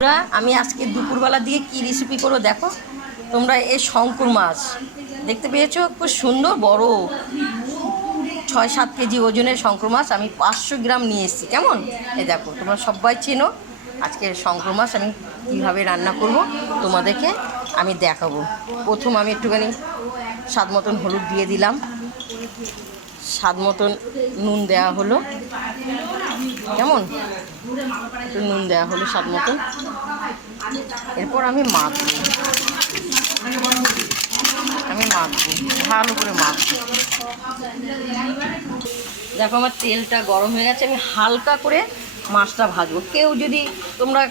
আমি আজকে দুপুরবেলার দিকে কি রেসিপি করো দেখো তোমরা। এই শঙ্কর মাছ দেখতে পেয়েছো, খুব সুন্দর বড় 6-7 কেজি ওজনের শঙ্কর মাছ আমি 500 গ্রাম নিয়ে এসেছি। কেমন এ দেখো, তোমরা সবাই চেনো। আজকে শঙ্কর মাছ আমি কীভাবে রান্না করব তোমাদেরকে আমি দেখাবো। প্রথম আমি একটুখানি স্বাদ মতন হলুদ দিয়ে দিলাম, স্বাদ মতন নুন দেওয়া হলো। কেমন একটু নুন দেওয়া হলো স্বাদ মতন। এরপর আমি মাখবো, ভালো করে মাখবো। দেখো আমার তেলটা গরম হয়ে গেছে, আমি হালকা করে মাছটা ভাজবো। কেউ যদি তোমরা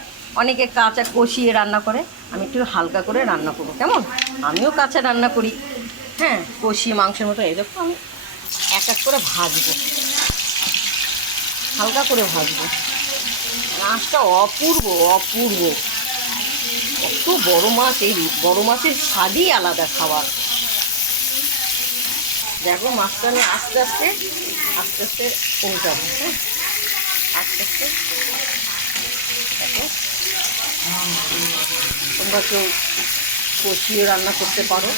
অনেকে কাঁচা কষিয়ে রান্না করে, আমি একটু হালকা করে রান্না করবো। কেমন আমিও কাঁচা রান্না করি, হ্যাঁ, কষিয়ে মাংসের মতো। এই দেখো আমি এক এক করে ভাজবো, হালকা করে ভাজবো। মাছটা অপূর্ব অপূর্ব, কত বড় মাছ! এই বড় মাছের স্বাদই আলাদা খাবার। দেখো মাছটা আমি আস্তে আস্তে আস্তে আস্তে উল্টাবো, হ্যাঁ, আস্তে আস্তে। দেখো তোমরা কেউ কষিয়ে রান্না করতে পারো,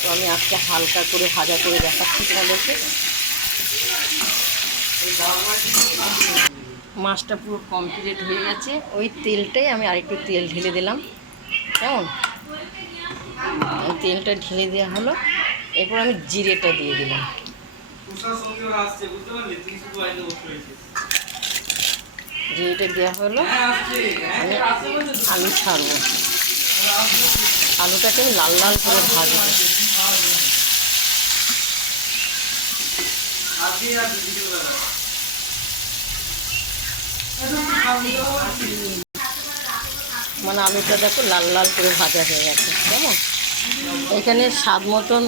তো আমি আজকে হালকা করে ভাজা করে দেখাচ্ছি তোমাদেরকে। মাছটা পুরো কমপ্লিট হয়ে গেছে। ওই তেলটাই আমি আরেকটু তেল ঢেলে দিলাম। কেমন তেলটা ঢেলে দেওয়া হলো। এরপর আমি জিরেটা দিয়ে দিলাম। জিরেটা দেওয়া হলো। আমি আলু ছাড়বো, আলুটাকে আমি লাল লাল করে ভাজবো। মানে আলুটা দেখো লাল লাল করে ভাজা হয়ে গেছে। কেমন এখানে স্বাদ মতন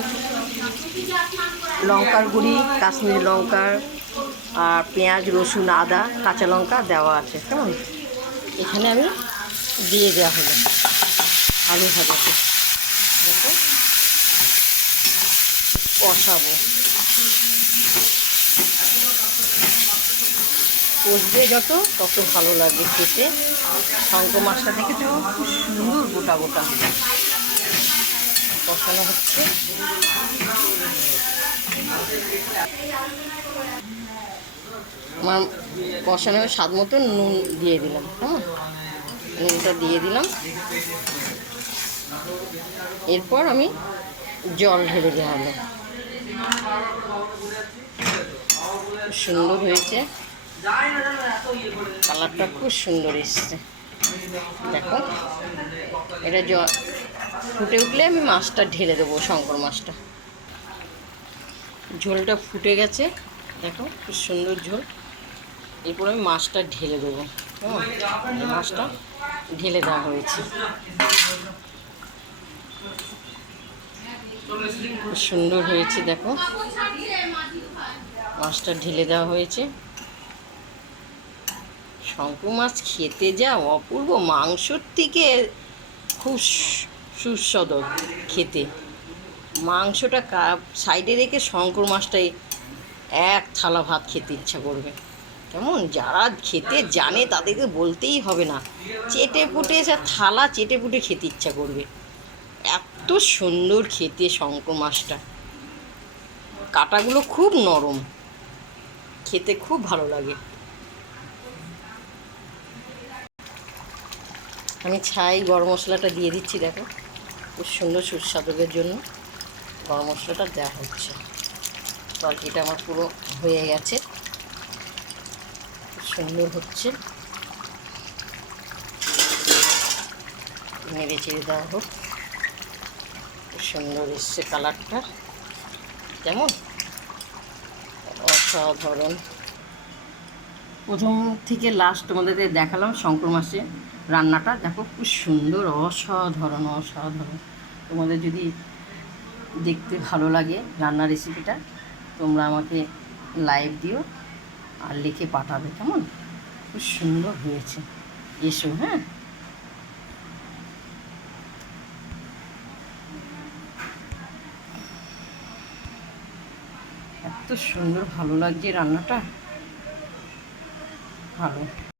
লঙ্কার গুঁড়ি, কাশ্মীরি লঙ্কার আর পেঁয়াজ, রসুন, আদা, কাঁচা লঙ্কা দেওয়া আছে। কেমন এখানে আমি দিয়ে দেওয়া হলো আলু ভাজাতে। দেখো কষাবো, কষবে যত তত ভালো লাগবে খেতে। শঙ্কর মাছটা দেখে তো খুব সুন্দর গোটা গোটা কষানো হচ্ছে। আমার কষানো স্বাদ মতো নুন দিয়ে দিলাম, হ্যাঁ, নুনটা দিয়ে দিলাম। এরপর আমি জল ঢেলে দেওয়া হলো। সুন্দর হয়েছে, কালারটা খুব সুন্দর এসছে। দেখো এটা ফুটে উঠলে আমি মাছটা ঢেলে দেবো, শঙ্কর মাছটা। ঝোলটা ফুটে গেছে, দেখো খুব সুন্দর ঝোল। এরপর আমি মাছটা ঢেলে দেবো। মাছটা ঢেলে দেওয়া হয়েছে, খুব সুন্দর হয়েছে। দেখো মাছটা ঢেলে দেওয়া হয়েছে। শঙ্কর মাছ খেতে যা অপূর্ব, মাংসর থেকে খুব সুস্বাদু খেতে। মাংসটা সাইডে রেখে শঙ্কর মাছটাই এক থালা ভাত খেতে ইচ্ছা করবে। কেমন যারা খেতে জানে তাদেরকে বলতেই হবে না, চেটে পুটে থালা চেটে পুটে খেতে ইচ্ছা করবে। এত সুন্দর খেতে শঙ্কর মাছটা, কাঁটাগুলো খুব নরম, খেতে খুব ভালো লাগে। আমি ছাই গরম মশলাটা দিয়ে দিচ্ছি। দেখো খুব সুন্দর সুস্বাদুর জন্য গরম মশলাটা দেওয়া হচ্ছে। তরকারিটা আমার পুরো হয়ে গেছে, খুব সুন্দর হচ্ছে। নেড়ে চেড়ে দেওয়া হোক, খুব সুন্দর এসছে কালারটা। কেমন অসাধারণ! প্রথম থেকে লাস্ট তোমাদের দেখালাম শঙ্কর মাছের রান্নাটা। দেখো খুব সুন্দর, অসাধারণ অসাধারণ। তোমাদের যদি দেখতে ভালো লাগে রান্নার রেসিপিটা, তোমরা আমাকে লাইক দিও আর লিখে পাঠাবে। কেমন খুব সুন্দর হয়েছে, এসো। হ্যাঁ, এত সুন্দর ভালো লাগছে রান্নাটা, ভালো।